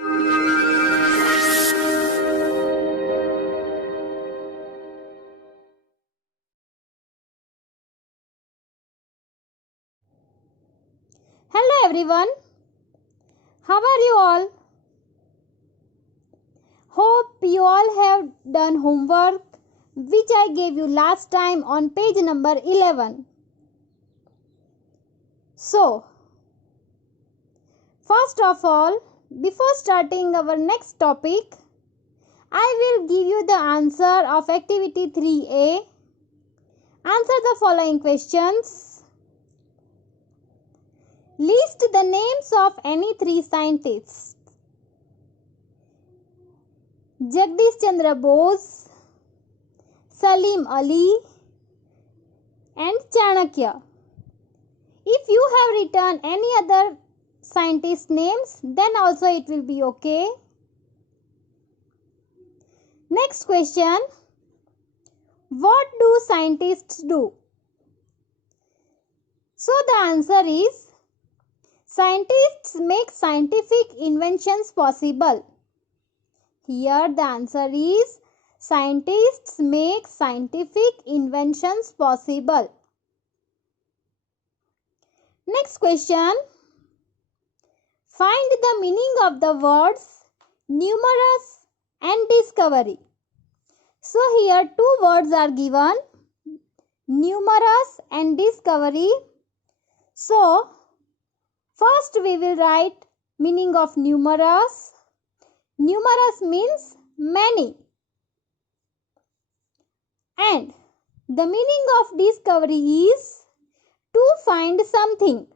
Hello everyone, how are you all? Hope you all have done homework which I gave you last time on page number 11. So, first of all, before starting our next topic, I will give you the answer of activity 3A. Answer the following questions. List the names of any three scientists. Jagdish Chandra Bose, Salim Ali and Chanakya. If you have written any other scientist names, then also it will be okay. Next question. What do scientists do? So the answer is scientists make scientific inventions possible. Here the answer is scientists make scientific inventions possible. Next question. Find the meaning of the words numerous and discovery. So here two words are given, numerous and discovery. So first we will write meaning of numerous. Numerous means many. And the meaning of discovery is to find something.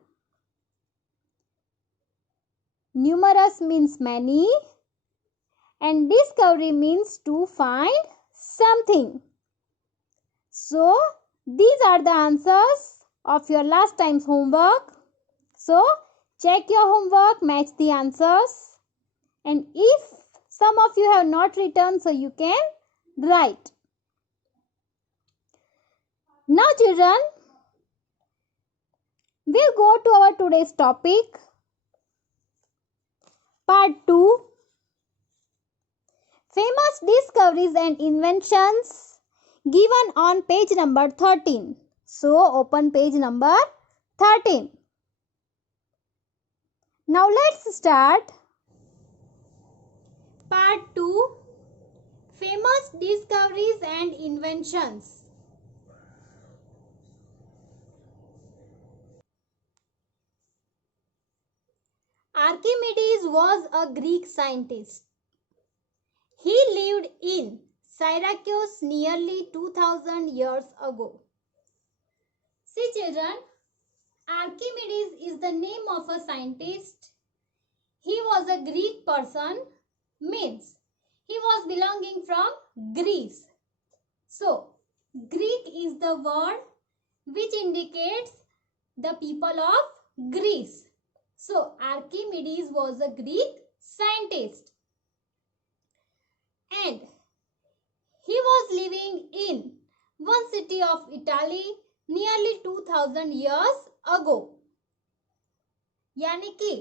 Numerous means many and discovery means to find something. So these are the answers of your last time's homework. So check your homework, match the answers. And if some of you have not written, so you can write. Now children, we'll go to our today's topic. Part 2. Famous discoveries and inventions given on page number 13. So open page number 13. Now let's start. Part 2. Famous discoveries and inventions. Archimedes was a Greek scientist. He lived in Syracuse nearly 2000 years ago. See children, Archimedes is the name of a scientist. He was a Greek person, means he was belonging from Greece. So, Greek is the word which indicates the people of Greece. So, Archimedes was a Greek scientist. And he was living in one city of Italy nearly 2000 years ago. यानी कि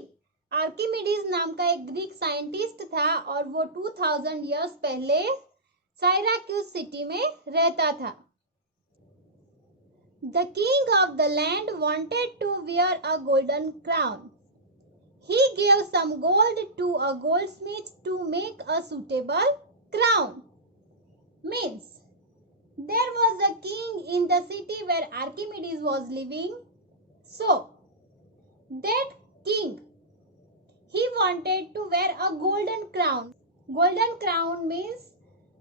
Archimedes नाम का एक Greek scientist था और वो 2000 years पहले साइराक्यूज city में रहता था. The king of the land wanted to wear a golden crown. He gave some gold to a goldsmith to make a suitable crown. Means there was a king in the city where Archimedes was living. So that king, he wanted to wear a golden crown. Golden crown means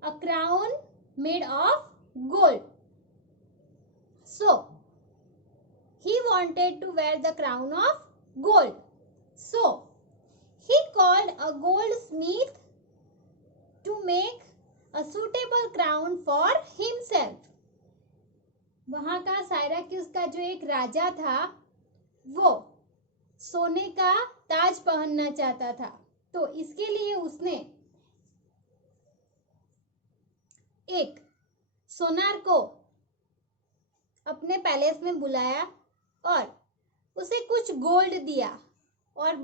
a crown made of gold. So he wanted to wear the crown of gold. So he called a goldsmith to make a suitable crown for himself. वहां का साइराक्यूज का जो एक राजा था वो सोने का ताज पहनना चाहता था. तो इसके लिए उसने एक सोनार को अपने पैलेस में बुलाया और उसे कुछ गोल्ड दिया और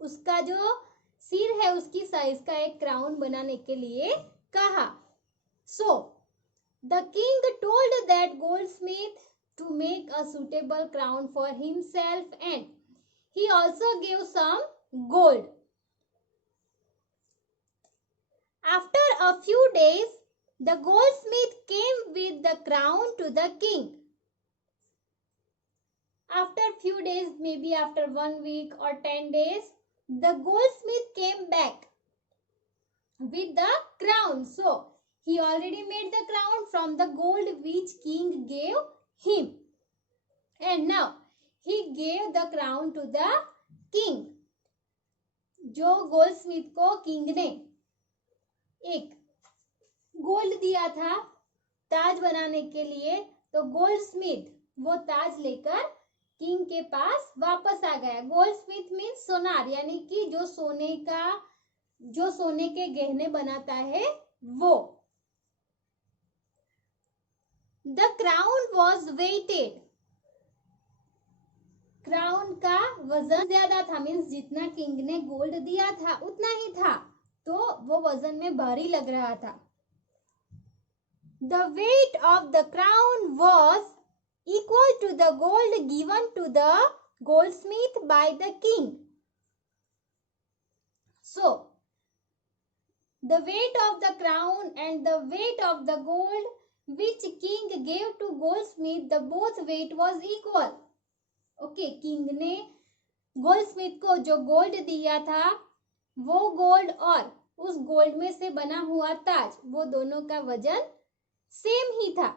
उसका जो सिर है उसकी साइज का एक क्राउन बनाने के लिए कहा। So the king told that goldsmith to make a suitable crown for himself and he also gave some gold. After a few days, the goldsmith came with the crown to the king. After few days, maybe after 1 week or 10 days, the goldsmith came back with the crown. So he already made the crown from the gold which king gave him, and now he gave the crown to the king. जो Goldsmith को king ने एक gold दिया था ताज बनाने के लिए, तो गोल्डस्मिथ वो ताज लेकर किंग के पास वापस आ गया। गोल्डस्मिथ मीन्स सोनार, यानी कि जो सोने के गहने बनाता है वो। The crown was weighted, crown का वजन ज्यादा था, मीन्स जितना किंग ने गोल्ड दिया था उतना ही था, तो वो वजन में भारी लग रहा था। The weight of the crown was equal to the gold given to the goldsmith by the king. So, the weight of the crown and the weight of the gold which king gave to goldsmith, the both weight was equal. Okay, king ने Goldsmith को जो gold दिया था वो gold और उस gold में से बना हुआ ताज, वो दोनों का वजन सेम ही था।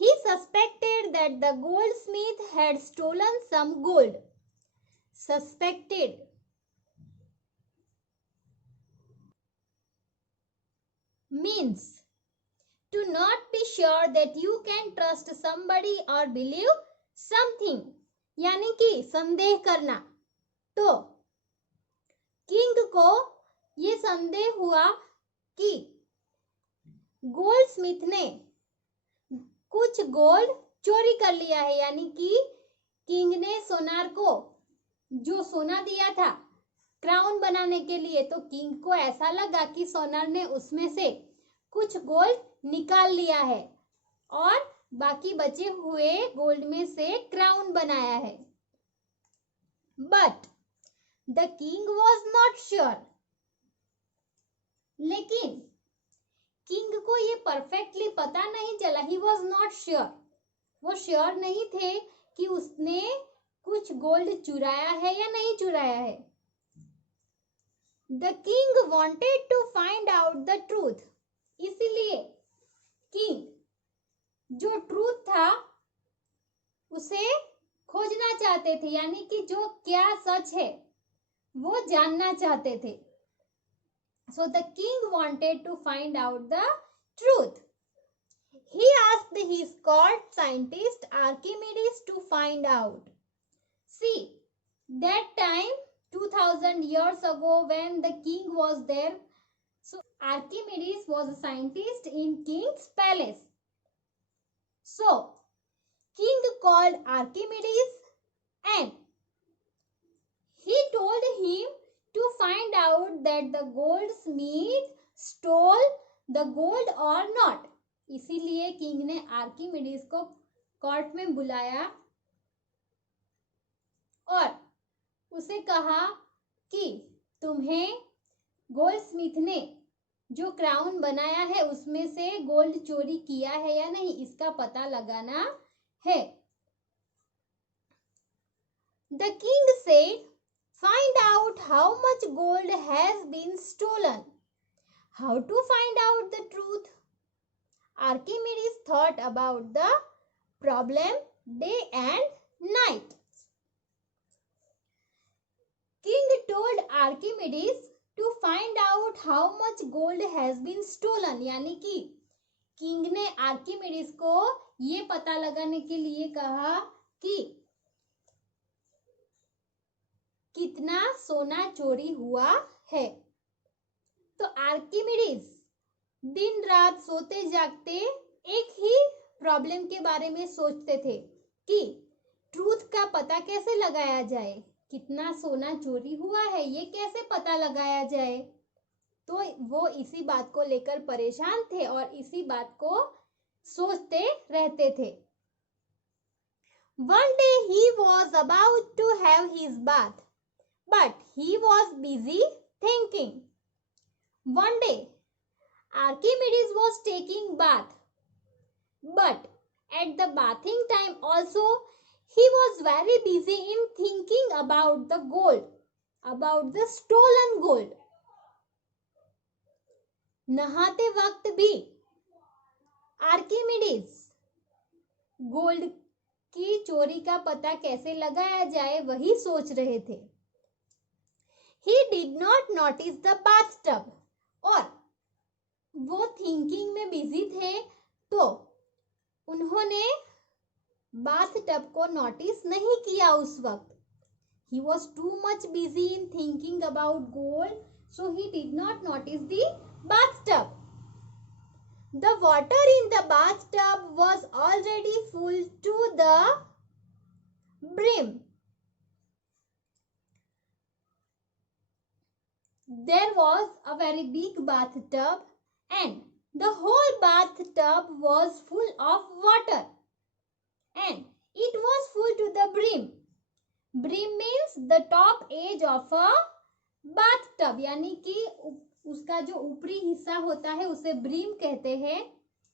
He suspected that the goldsmith had stolen some gold. Suspected means to not be sure that you can trust somebody or believe something, यानी कि संदेह करना। तो किंग को ये संदेह हुआ कि गोल्डस्मिथ ने कुछ गोल्ड चोरी कर लिया है, यानी कि किंग ने सोनार को जो सोना दिया था क्राउन बनाने के लिए, तो किंग को ऐसा लगा कि सोनार ने उसमें से कुछ गोल्ड निकाल लिया है और बाकी बचे हुए गोल्ड में से क्राउन बनाया है। But the king was not sure, लेकिन किंग को ये परफेक्टली पता नहीं चला। ही वॉज नॉट श्योर, वो श्योर नहीं थे कि उसने कुछ गोल्ड चुराया है या नहीं चुराया है। The king wanted to find out the truth, इसलिए किंग जो ट्रूथ था उसे खोजना चाहते थे, यानी कि जो क्या सच है वो जानना चाहते थे। So the king wanted to find out the truth. He asked his court scientist Archimedes to find out. See, that time 2000 years ago when the king was there, so Archimedes was a scientist in king's palace. So king called Archimedes and he told him to find out that the goldsmith stole the gold or not. इसीलिए king ने Archimedes को court में बुलाया और उसे कहा कि तुम्हें गोल्डस्मिथ ने जो क्राउन बनाया है उसमें से गोल्ड चोरी किया है या नहीं, इसका पता लगाना है। The king said, find out how much gold has been stolen. How to find out the truth? Archimedes thought about the problem day and night. King told Archimedes to find out how much gold has been stolen, यानी कि king ने Archimedes को ये पता लगाने के लिए कहा कि कितना सोना चोरी हुआ है। तो आर्किमिडीज दिन रात सोते जागते एक ही प्रॉब्लम के बारे में सोचते थे कि ट्रूथ का पता कैसे लगाया जाए, कितना सोना चोरी हुआ है ये कैसे पता लगाया जाए। तो वो इसी बात को लेकर परेशान थे और इसी बात को सोचते रहते थे। One day he was about to have his bath, but he was busy thinking. One day Archimedes was taking bath, but at the bathing time also he was very busy in thinking about the gold, about the stolen gold. नहाते वक्त भी Archimedes gold की चोरी का पता कैसे लगाया जाए वही सोच रहे थे। He did not notice the bathtub, और वो थिंकिंग में बिजी थे तो उन्होंने बाथटब को नोटिस नहीं किया उस वक्त। He was too much busy in thinking about gold, so he did not notice the bathtub. The water in the bathtub was already full to the brim. There was a very big bathtub and the whole bathtub was full of water and it was full to the brim. Brim means the top edge of a bathtub, यानी कि उसका जो ऊपरी हिस्सा होता है उसे brim कहते हैं,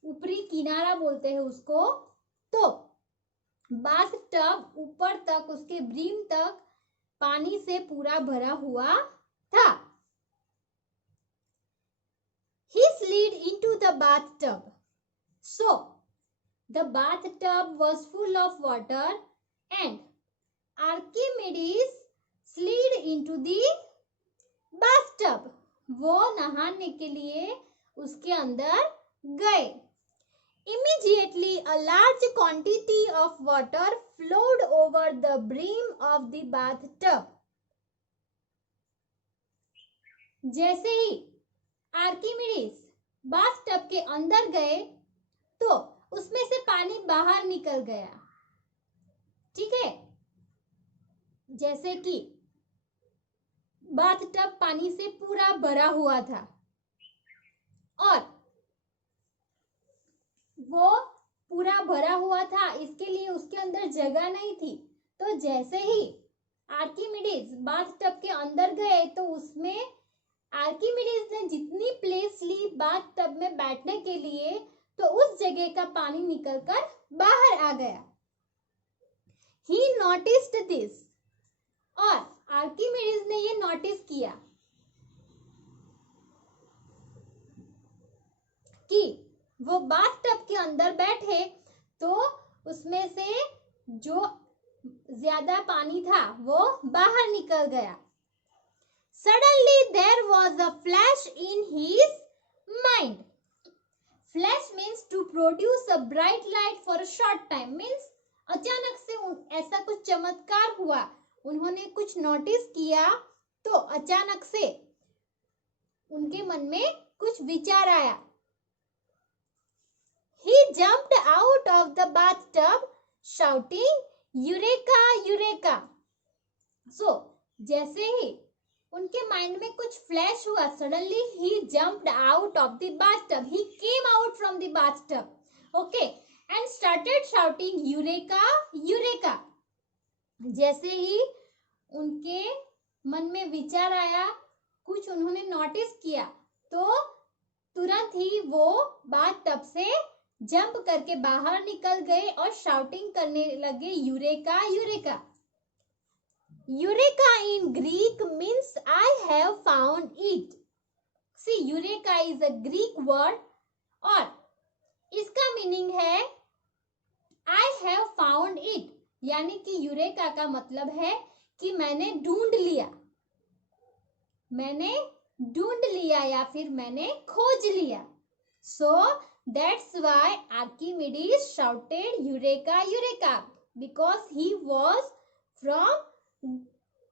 ऊपरी किनारा बोलते हैं उसको। तो बाथटब ऊपर तक उसके ब्रीम तक पानी से पूरा भरा हुआ था। He slid into the bathtub. So the bathtub was full of water and Archimedes slid into the bathtub. वो नहाने के लिए उसके अंदर गए। Immediately a large quantity of water flowed over the brim of the bathtub. जैसे ही Archimedes bathtub के अंदर गए तो उसमें से पानी बाहर निकल गया। ठीक है, जैसे कि बाथटब पानी से पूरा भरा हुआ था और वो पूरा भरा हुआ था, इसके लिए उसके अंदर जगह नहीं थी। तो जैसे ही आर्किमिडीज बाथटब के अंदर गए तो उसमें आर्किमिडीज ने जितनी प्लेस ली बाथटब में बैठने के लिए तो उस जगह का पानी निकलकर बाहर आ गया। He noticed this, और आर्किमिडीज ने ये नोटिस किया कि वो बाथटब के अंदर बैठे तो उसमें से जो ज्यादा पानी था वो बाहर निकल गया। Suddenly there was a flash in his mind. Flash means to produce a bright light for a short time, means अचानक से ऐसा कुछ चमत्कार हुआ, उन्होंने कुछ नोटिस किया तो अचानक से उनके मन में कुछ विचार आया। He jumped out of the bathtub shouting Eureka, Eureka. So जैसे ही उनके माइंड में कुछ फ्लैश हुआ, suddenly he jumped out of the bathtub. He came out from the bathtub, okay, and started shouting Eureka, Eureka. जैसे ही उनके मन में विचार आया, कुछ उन्होंने नोटिस किया तो तुरंत ही वो बाथटब से जंप करके बाहर निकल गए और शाउटिंग करने लगे eureka, eureka. Eureka in Greek means I have found it. See, Eureka is a Greek word और इसका मीनिंग है I have found it, यानी कि यूरेका का मतलब है कि मैंने ढूंढ लिया, मैंने ढूंढ लिया या फिर मैंने खोज लिया। So that's why Archimedes shouted Eureka, Eureka, because he was from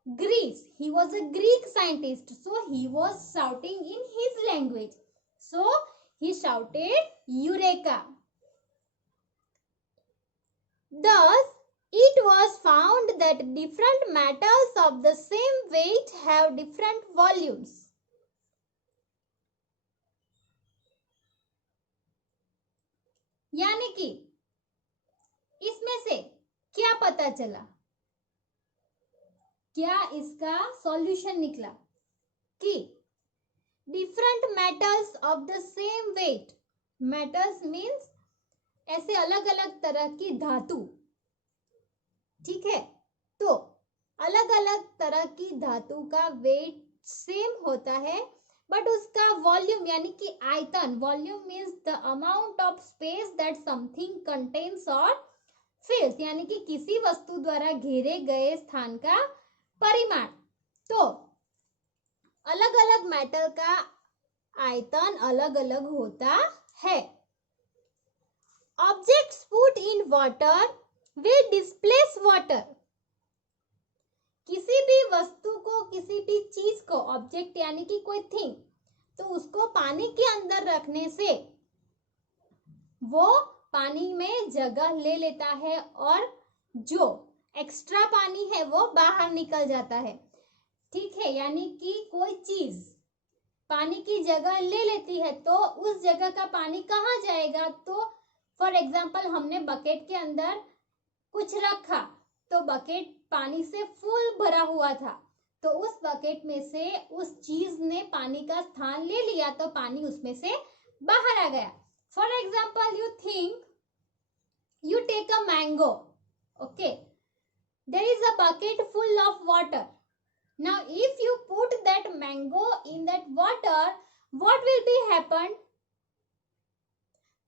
Greece. He was a Greek scientist, so he was shouting in his language. So he shouted Eureka. Thus, It was found that different metals of the same weight have different volumes. यानी कि इसमें से क्या पता चला, क्या इसका solution निकला कि different metals of the same weight, metals means ऐसे अलग अलग तरह की धातु, ठीक है, तो अलग अलग तरह की धातु का वेट सेम होता है, बट उसका वॉल्यूम यानी कि आयतन, volume means the amount of space that something contains और फिल्स, यानी कि किसी वस्तु द्वारा घेरे गए स्थान का परिमाण। तो अलग अलग मेटल का आयतन अलग अलग होता है। Objects put in water will displace water. किसी भी वस्तु को, किसी भी चीज को, ऑब्जेक्ट यानी कि कोई थिंग, तो उसको पानी के अंदर रखने से वो पानी में जगह ले लेता है और जो एक्स्ट्रा पानी है वो बाहर निकल जाता है, ठीक है। यानी कि कोई चीज पानी की जगह ले लेती है तो उस जगह का पानी कहाँ जाएगा, तो फॉर एग्जाम्पल हमने बकेट के अंदर कुछ रखा तो बकेट पानी से फुल भरा हुआ था, तो उस बकेट में से उस चीज ने पानी का स्थान ले लिया तो पानी उसमें से बाहर आ गया। For example you think you take a mango, okay, there is a bucket full of water. Now if you put that mango in that water, what will be happen,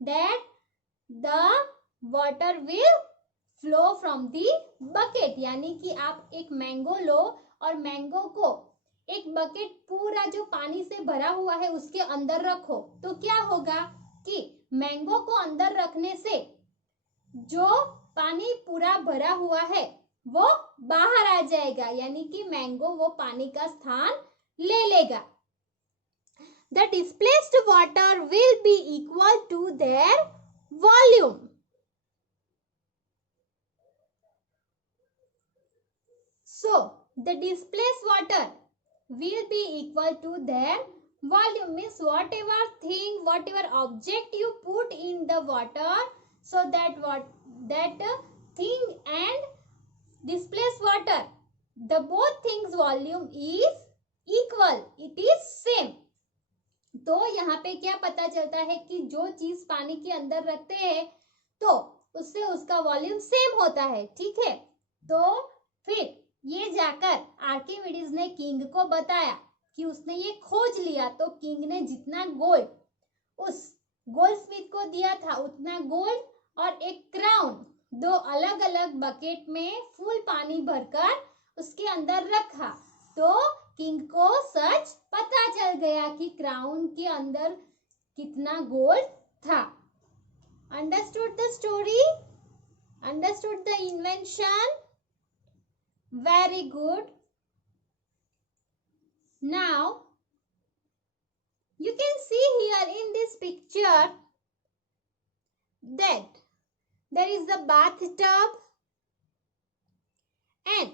that the water will flow from the bucket। यानी कि आप एक mango लो और mango को एक bucket पूरा जो पानी से भरा हुआ है उसके अंदर रखो, तो क्या होगा कि मैंगो को अंदर रखने से जो पानी पूरा भरा हुआ है वो बाहर आ जाएगा, यानी कि मैंगो वो पानी का स्थान ले लेगा। The displaced water will be equal to their volume. So the displaced water will be equal to their volume, means whatever thing, whatever object you put in the water, so that thing and displaced water, the both things volume is equal, it is same। तो यहाँ पे क्या पता चलता है कि जो चीज पानी के अंदर रखते हैं तो उससे उसका वॉल्यूम सेम होता है, ठीक है। तो फिर ये जाकर आर्किमिडीज ने किंग को बताया कि उसने ये खोज लिया, तो किंग ने जितना गोल्ड उस गोल्डस्मिथ को दिया था उतना गोल्ड और एक क्राउन, दो अलग अलग बकेट में फुल पानी भरकर उसके अंदर रखा, तो किंग को सच पता चल गया कि क्राउन के अंदर कितना गोल्ड था। Understood the story, understood the invention, very good. Now you can see here in this picture that there is a bathtub and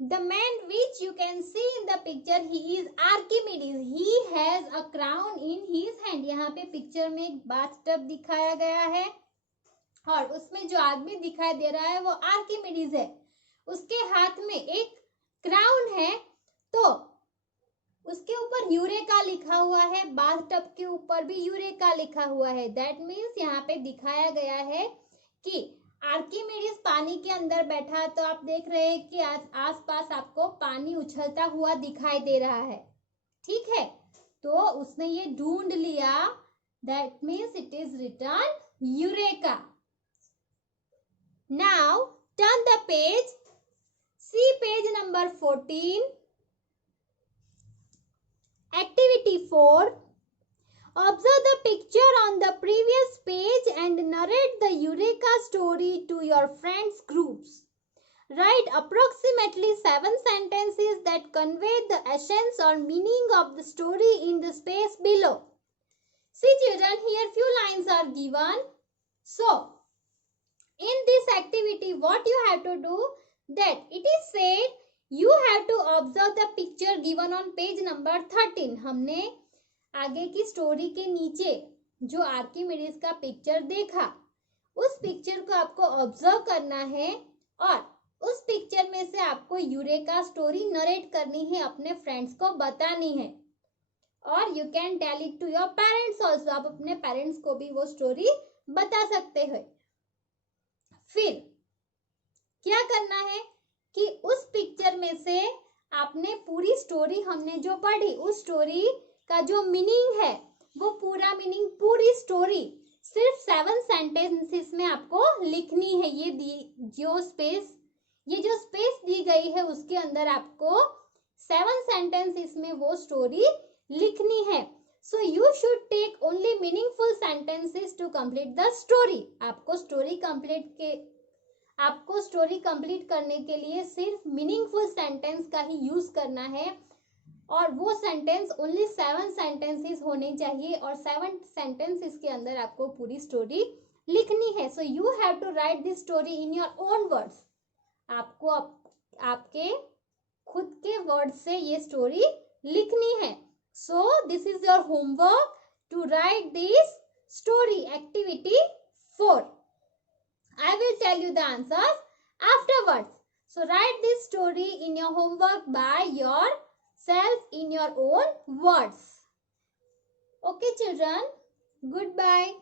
the man which you can see in the picture, he is Archimedes, he has a crown in his hand। यहाँ पे picture में एक bathtub दिखाया गया है और उसमें जो आदमी दिखाई दे रहा है वो आर्किमिडीज है, उसके हाथ में एक क्राउन है, तो उसके ऊपर यूरेका लिखा हुआ है, बाथटब के ऊपर भी यूरेका लिखा हुआ है। दैट मीन्स यहाँ पे दिखाया गया है कि आर्किमिडीज पानी के अंदर बैठा, तो आप देख रहे हैं कि आसपास आपको पानी उछलता हुआ दिखाई दे रहा है, ठीक है। तो उसने ये ढूंढ लिया, that means it is written eureka. Now turn the page, see page number 14, Activity 4. Observe the picture on the previous page and narrate the Eureka story to your friends' groups. Write approximately 7 sentences that convey the essence or meaning of the story in the space below. See children, here few lines are given. So, In this activity, what you have to do, that it is said you have to observe the picture given on page number 13. हमने आगे की story के नीचे जो Archimedes का picture देखा, उस picture को आपको ऑब्जर्व करना है और उस पिक्चर में से आपको यूरेका स्टोरी नरेट करनी है, अपने फ्रेंड्स को बतानी है. और you can tell it to your parents also. आप अपने पेरेंट्स को भी वो स्टोरी बता सकते हैं. फिर क्या करना है कि उस पिक्चर में से आपने पूरी स्टोरी हमने जो पढ़ी, उस स्टोरी का जो मीनिंग है वो पूरा मीनिंग, पूरी स्टोरी सिर्फ 7 सेंटेंसेस में आपको लिखनी है. ये जो स्पेस दी गई है उसके अंदर आपको 7 सेंटेंसेस में वो स्टोरी लिखनी है. So you should take only meaningful sentences to complete the story. आपको स्टोरी कंप्लीट करने के लिए सिर्फ मीनिंगफुल सेंटेंस का ही यूज करना है और वो सेंटेंस ओनली 7 सेंटेंसेस होने चाहिए और 7 सेंटेंसेस के अंदर आपको पूरी स्टोरी लिखनी है. So you have to write this story in your own words. आपको आपके खुद के वर्ड से ये स्टोरी लिखनी है. So this is your homework to write this story, activity 4. I will tell you the answers afterwards. So write this story in your homework by yourself in your own words. Okay children, goodbye.